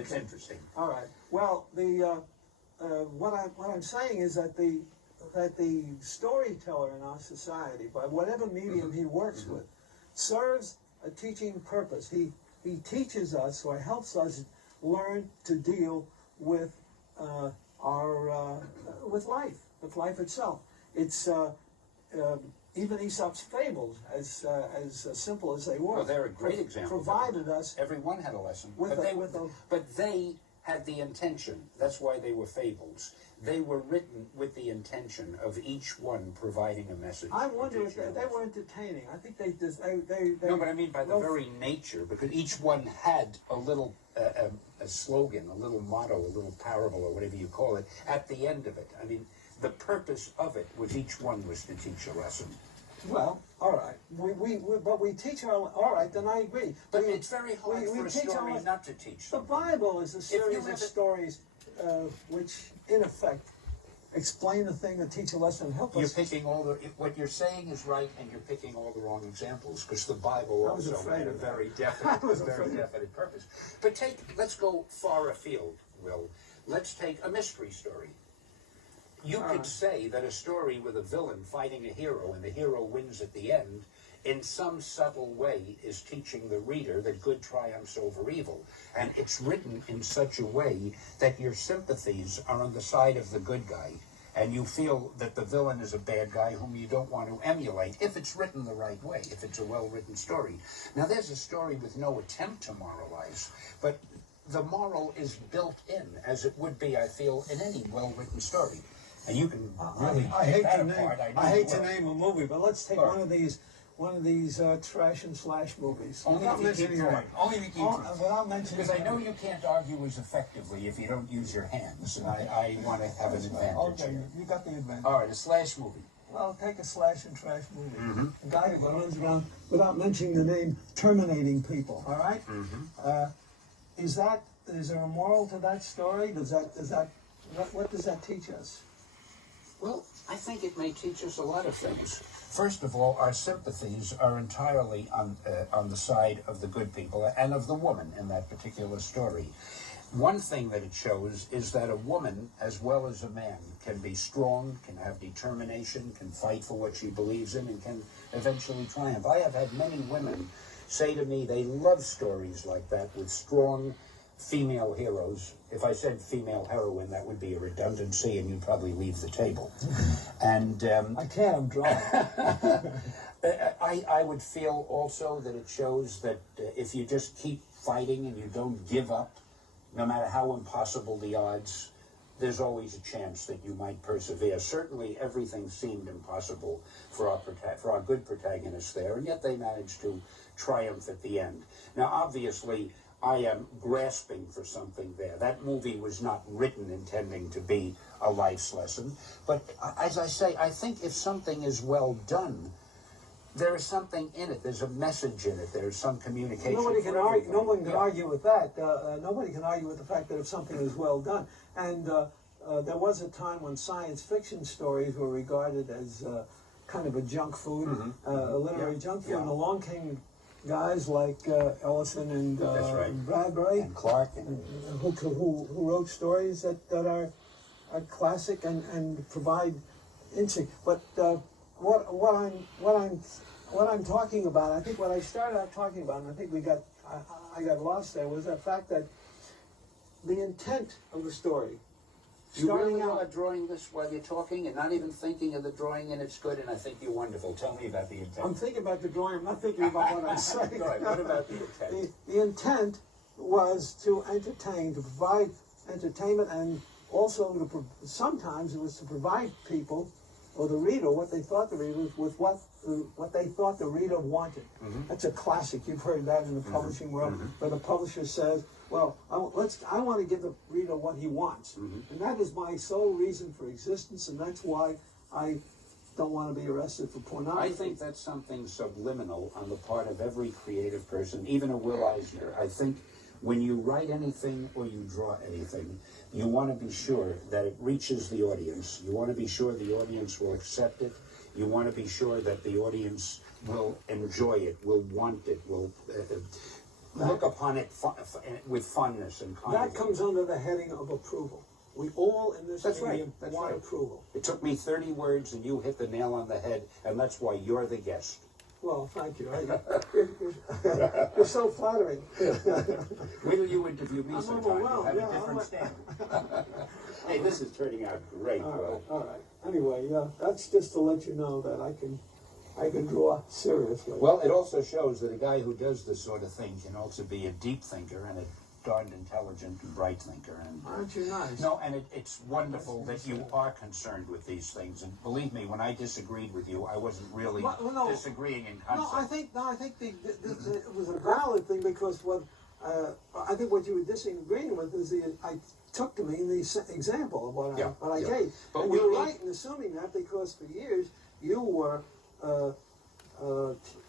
it's interesting. All right. Well, what I'm saying is that the storyteller in our society, by whatever medium he works with, serves a teaching purpose. He teaches us, or helps us learn to deal with with life itself. It's even Aesop's fables, as simple as they were. Well, they're a great example. Provided us. Everyone had a lesson, but they had the intention. That's why they were fables. They were written with the intention of each one providing a message. I wonder if they were entertaining. I think they No, but I mean by the very nature, because each one had a little a slogan, a little motto, a little parable, or whatever you call it, at the end of it. I mean, the purpose of it was each one was to teach a lesson. Well, all right. But we teach our. All right, then I agree. But it's very hard for a story not to teach something. The Bible is a series of stories which, in effect, explain the thing and teach a lesson and help us. You're picking what you're saying is right, and you're picking all the wrong examples, because the Bible also had a very definite purpose. But let's go far afield, Will. Let's take a mystery story. You could say that a story with a villain fighting a hero and the hero wins at the end, in some subtle way, is teaching the reader that good triumphs over evil. And it's written in such a way that your sympathies are on the side of the good guy, and you feel that the villain is a bad guy whom you don't want to emulate, if it's written the right way, if it's a well-written story. Now, there's a story with no attempt to moralize, but the moral is built in, as it would be, I feel, in any well-written story. And you can really I hate to name a movie, but let's take one of these trash and slash movies. Only if you keep going. Only if you keep going. Without mentioning. Because I know you can't argue as effectively if you don't use your hands, and I want to have an advantage. Okay, you got the advantage. All right, a slash movie. Well, take a slash and trash movie. A guy who runs around, without mentioning the name, terminating people. All right. Is there a moral to that story? What does that teach us? Well, I think it may teach us a lot of things. First of all, our sympathies are entirely on the side of the good people and of the woman in that particular story. One thing that it shows is that a woman, as well as a man, can be strong, can have determination, can fight for what she believes in, and can eventually triumph. I have had many women say to me they love stories like that with strong female heroes. If I said female heroine, that would be a redundancy, and you'd probably leave the table. And I can't. I'm drawing. I would feel also that it shows that if you just keep fighting and you don't give up, no matter how impossible the odds, there's always a chance that you might persevere. Certainly, everything seemed impossible for our good protagonists there, and yet they managed to triumph at the end. Now, obviously, I am grasping for something there. That movie was not written intending to be a life's lesson. But as I say, I think if something is well done, there is something in it. There's a message in it. There's some communication. No one can argue with that. Nobody can argue with the fact that if something is well done. And there was a time when science fiction stories were regarded as kind of a junk food, a literary junk food. And along came guys like Ellison and Bradbury and Clark, who wrote stories that are classic and provide insight. But what I'm talking about, I think what I started out talking about, and I think I got lost there, was the fact that the intent of the story. You really are drawing this while you're talking and not even thinking of the drawing, and it's good, and I think you're wonderful. Tell me about the intent. I'm thinking about the drawing. I'm not thinking about what I'm saying. Right. What about the intent? The intent was to entertain, to provide entertainment, and also sometimes it was to provide people or the reader what they thought the reader with what they thought the reader wanted. That's a classic. You've heard that in the publishing world, where the publisher says, well, I want to give the reader what he wants. And that is my sole reason for existence, and that's why I don't want to be arrested for pornography. I think that's something subliminal on the part of every creative person, even a Will Eisner. I think when you write anything or you draw anything, you want to be sure that it reaches the audience. You want to be sure the audience will accept it. You want to be sure that the audience will enjoy it, will want it, will look upon it with fondness and kindness. That comes under the heading of approval. We all in this That's right, medium that's want right. approval. It took me 30 words and you hit the nail on the head, and that's why you're the guest. Well, thank you. You're so flattering. Wait till you interview me I'm sometime. You'll overwhelmed, have yeah, a different I'm standard. Hey, this is turning out great, Will. All right. Anyway, that's just to let you know that I can draw seriously. Well, it also shows that a guy who does this sort of thing can also be a deep thinker and a darned intelligent and bright thinker. And aren't you nice? no, and it's wonderful that you are concerned with these things. And believe me, when I disagreed with you, I wasn't really disagreeing in concept. No, I think it was a valid thing because I think what you were disagreeing with is I took to mean the example of what I gave. But and you're right in assuming that because for years you were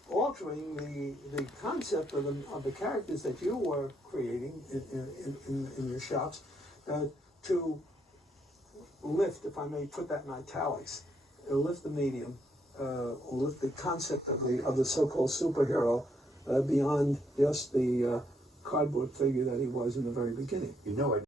altering the concept of the characters that you were creating in your shops to lift, if I may put that in italics, lift the medium, lift the concept of the so-called superhero beyond just the cardboard figure that he was in the very beginning. You know it.